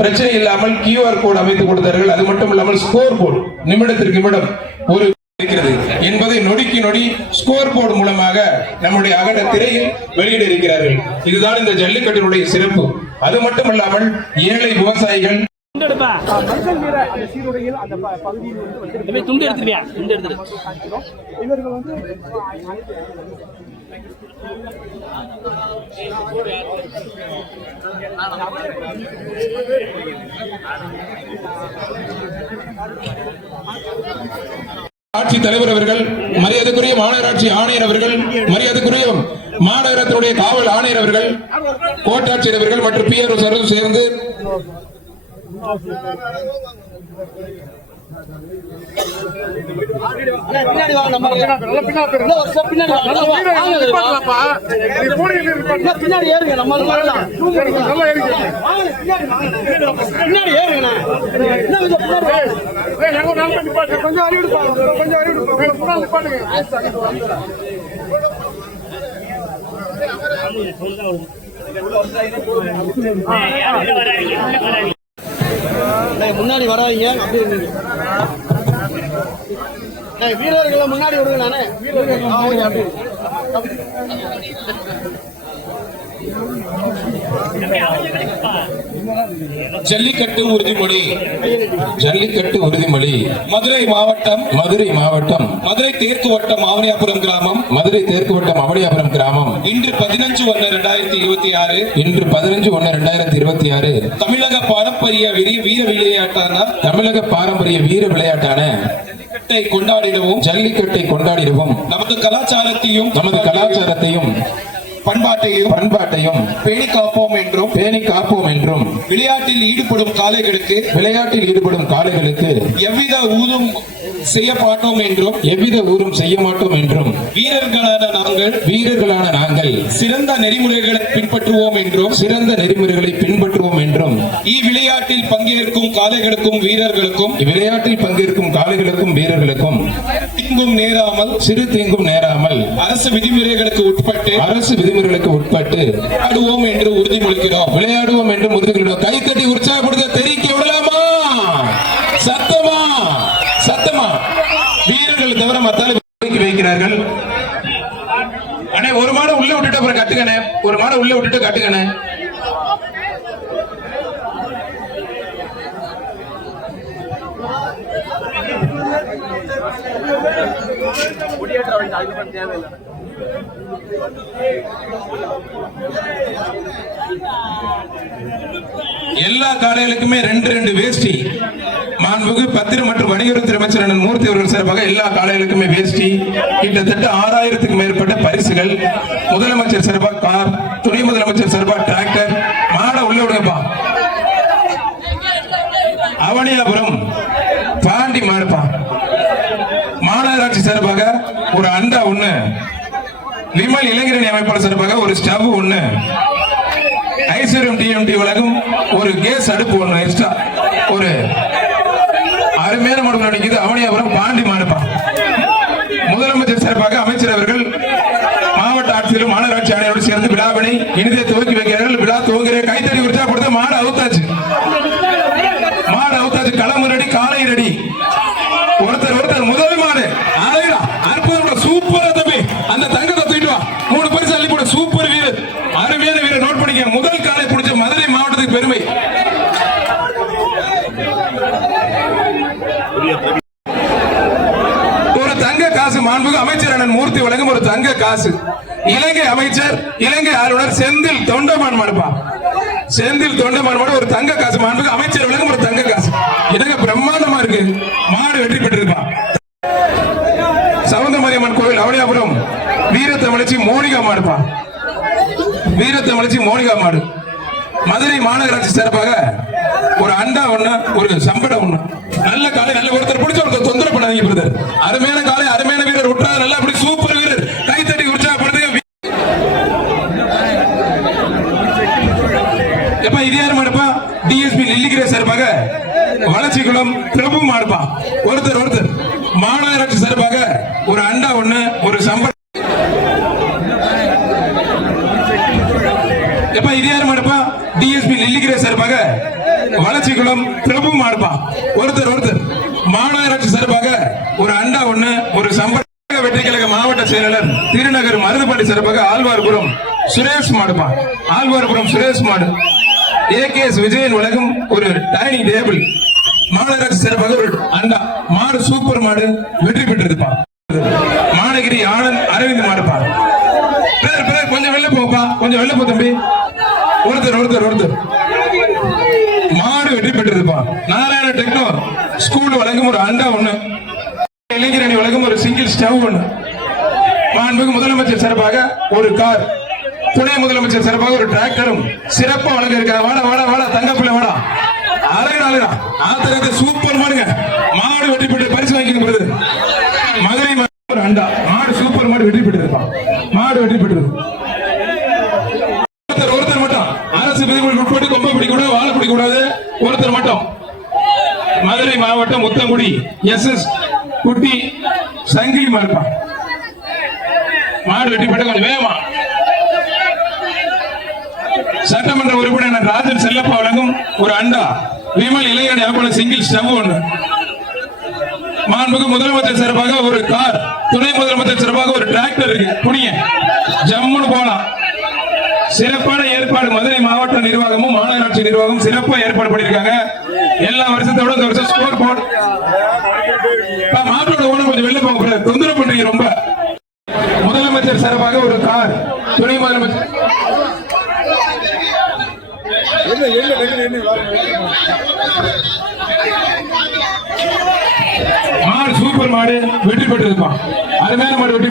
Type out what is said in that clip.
பிரச்சனை இல்லாமல் QR கோடு அமைத்து கொடுத்தார்கள். அது மட்டும் இல்லாமல் ஸ்கோர் போர்டு நிமிடத்திற்கு நிமிடம் ஒரு இருக்கிறது என்பதை நொடிக்கு நொடி ஸ்கோர் போர்டு மூலமாக நம்முடைய அகட திரையில் வெளியிட இருக்கிறார்கள். இதுதான் இந்த ஜல்லிக்கட்டினுடைய சிறப்பு. அது மட்டுமல்லாமல் ஏழை விவசாயிகள் ஆட்சி தலைவர் அவர்கள், மரியாதைக்குரிய மாநகராட்சி ஆணையர் அவர்கள், மரியாதைக்குரிய மாநகரத்தினுடைய காவல் ஆணையர் அவர்கள், கோட்டாட்சியர் அவர்கள் மற்றும் PRO சேர்ந்து பின்னாடி ஏறுங்க. நம்ம கொஞ்சம் முன்னாடி வராதீங்க. வீரர்கள் முன்னாடி விடுங்க. நானே ஜல்லிக்கட்டு உறுதிமொழி. ஜல்லிக்கட்டு உறுதிமொழி. மதுரை மாவட்டம் மதுரை தெற்கு வட்டம் ஆவணியாபுரம் கிராமம். மதுரை தெற்கு வட்டம் ஆவணியாபுரம் கிராமம். இன்று 15/1/2026. இன்று 15/1/2026. தமிழக பாரம்பரிய வீர விளையாட்டான ஜல்லிக்கட்டை கொண்டாடிடவும் நமது கலாச்சாரத்தையும் பண்பாட்டையும் பேணி காப்போம் என்றும் விளையாட்டில் ஈடுபடும் காளைகளுக்கு எவ்வித ஊரும் செய்ய மாட்டோம் என்றும் வீரர்களான நாங்கள் சிறந்த நெறிமுறைகளை பின்பற்றுவோம் என்றும் இவ்விளையாட்டில் பங்கேற்கும் காளைகளுக்கும் வீரர்களுக்கும் சிறு தீங்கும் நேராமல் அரசு விதிமுறைகளுக்கு உட்பட்டு விளையாடுவோம் என்று உறுதிமொழிகிறோம். கைத்தட்டி உற்சாகப்படுத்த தெரிவிக்க விடலாமா? சத்தமா வீரர்கள் தவிர மத்தால வைக்கிறார்கள். அண்ணே, ஒரு மாடு உள்ள விட்டுட்டு அப்புறம் கட்டுக்கணே. எல்லா காளைகளுக்குமே 2 வேஷ்டி. மாண்புமிகு பத்திரம் மற்றும் வணிகத்துறை அமைச்சர் அண்ணன் மூர்த்தி அவர்கள் சார்பாக எல்லா காளைகளுக்குமே வேஷ்டி. கிட்டத்தட்ட 6000க்கும் மேற்பட்ட பரிசுகள். முதலமைச்சர் சார்பாக கார், துணை முதலமைச்சர் சார்பாக டிராக்டர். மாட உள்ள விடுங்கப்பா. அவனியாபுரம் பாண்டி மாடுப்பா. மாநகராட்சி சார்பாக ஒரு அண்டா 1, விமல் இளைஞரணி அமைப்பாளர் சார்பாக ஒரு ஸ்டவ் 1, ஐஸ்வர்யம் TMT வழங்கும் ஒரு கேஸ் அடுப்பு 1 எக்ஸ்ட்ரா. ஒரு அருமையான மாடு நினைக்குது. அவனியாபுரம் பாண்டி மாடுப்பா. முதலமைச்சர் சார்பாக அமைச்சர் அவர்கள் மாவட்ட ஆட்சியரும் மாநகராட்சி ஆணையரோடு சேர்ந்து விழாவினை இனிதே துவக்கி வைக்கிறார்கள். விழா துவங்கிற கைத்தறி உற்சாகப்படுத்த மாடு அவுத்தாச்சு. களம் ரெடி, காலை ரெடி. ஒருத்தர் முதல் மாடு அற்புதம். சூப்பரா தம்பி, அந்த தங்கத்தை தூக்கிட்டு வா. 3 பரிசு அள்ளி போட. சூப்பர் வீரர், அருமையான வீரர். நோட் பண்ணிக்க. முதல் காலை பிடிச்ச மதுரை மாவட்டத்துக்கு பெருமை. ஒரு தங்க காசு மாண்புமிகு அமைச்சர் அண்ணன் மூர்த்தி வழங்கும் ஒரு தங்க காசு. இலங்கை அமைச்சர், இலங்கை ஆளுநர் செந்தில் தொண்டமான் மாடுப்பா. ஒரு தங்க காசு. மாண்புமிகு அமைச்சர் வழங்கும் ஒரு தங்க காசு. இதங்க பிரம்மாண்டமா இருக்கு. மாடு வெற்றி பெற்றிருப்பா. சவுந்தமரியம்மன் கோவில் அவனியாபுரம் வீரத்தமிழச்சி மோனிகா மாடுப்பா. மாடு. மதுரை மாநகராட்சி சார்பாக ஒரு அண்டா 1, ஒரு சம்படம் 1. நல்ல காலை, நல்ல ஒருத்தர் பிடிச்ச ஒருத்தர் தொந்தரவு பண்ணாதீங்க பிரதர். அருமையான காலை, அருமையான வீரர். விட்டா நல்லா அப்படி சூப்பர் வீரர். கைத்தட்டி உற்சாகப்படுத்துங்க. எப்ப இது யாரு மாடுப்பா? DSP நெல்லிக்கிற சார்பாக வளர்ச்சிக்குளம் பிரபு மாடுப்பா. ஒருத்தர் மாநகராட்சி சார்பாக ஒரு அண்டா 1, ஒரு சம்பளம். எப்ப இது யாரு மாடுப்பா? DSP நெல்லிக்கிற சார்பாக வளர்ச்சிக்குளம் பிரபு மாடுப்பா. ஒருத்தர் மாநகராட்சி சார்பாக ஒரு அண்டா ஒண்ணு, ஒரு சம்பள வெற்றி கழக மாவட்ட செயலாளர் திருநகர் மருதுபாண்டி சார்பாக ஆழ்வார்புரம் சுரேஷ் மாடுப்பா. ஆழ்வார்புரம் சுரேஷ் மாடு. ஏகேஎஸ் விஜயன் உலகம் ஒரு டைனிங் டேபிள் மாநகராட்சி சார்பாக ஒரு அண்டா மாடு. சூப்பர் மாடு வெற்றி பெற்றிருப்பா. மாநகிரி ஆனந்த் அரவிந்த் மாடுப்பா. கொஞ்சம் வெளில போப்பா, கொஞ்சம் வெளில போ தம்பி. ஒருத்தர் மாடு வெற்றி பெற்றிருப்பா. நாராயண டெக்னோ ஸ்கூல் வழங்கும் ஒரு அண்டா ஒண்ணு, இளைஞரணி வழங்கும் ஒரு சிங்கிள் ஸ்டவ் ஒண்ணு. மாண்புமிகு முதலமைச்சர் சார்பாக ஒரு கார், துணை முதலமைச்சர் சார்பாக ஒரு டிராக்டரும் சிறப்பா வழங்க இருக்கிற. வாடா தங்கப்பிள்ளை வாடா. அழகா ஆத்திரத்தை சூப்பர் மாடுங்க. மாடு வெற்றி பெற்று பரிசு வாங்கிக்கிறது. மதுரை ஒரு அண்டா மாடு. சூப்பர் மாடு வெற்றி பெற்றிருப்பான். மாடு வெற்றி பெற்றது. ஒருத்தர் மட்டும் அரசு விதிமுறைகள் உட்பட்டு கொம்பை பிடிக்கூடாது, வாழை பிடிக்கூடாது. ஒருத்தர் மட்டும் மதுரை மாவட்டம் முத்தங்குடி SS குட்டி சங்கிலி மாடுப்பான். மாடு வெற்றி பெற்ற கொஞ்சம் வேகமா. சட்டமன்ற உறுப்பினர் ராஜன் செல்லப்பா வழங்கும் ஒரு அண்டா விமல் இளைஞரணி அமைப்பாளர் சிங்கிள் ஸ்டவ் ஒன்று. மாண்புமிகு முதலமைச்சர் சார்பாக ஒரு கார், துணை முதலமைச்சர் சார்பாக ஒரு டிராக்டர் இருக்கு. புனிய ஜம்முன்னு போலாம். சிறப்பான ஏற்பாடு மதுரை மாவட்ட நிர்வாகமும் மாநகராட்சி நிர்வாகம் சிறப்பா ஏற்பாடு பண்ணிருக்காங்க. எல்லா வருஷத்தோட இந்த வருஷம் ஸ்கோர் போர்டு. மாட்டோட ஓனர் கொஞ்சம் வெளில போக தொந்தரவு பண்றீங்க ரொம்ப. முதலமைச்சர் சார்பாக ஒரு கார், துணை முதலமைச்சர் மாடு. சூப்பர் மாடு வெற்றி பெற்றிருப்பான். அருமையான மாடு வெற்றி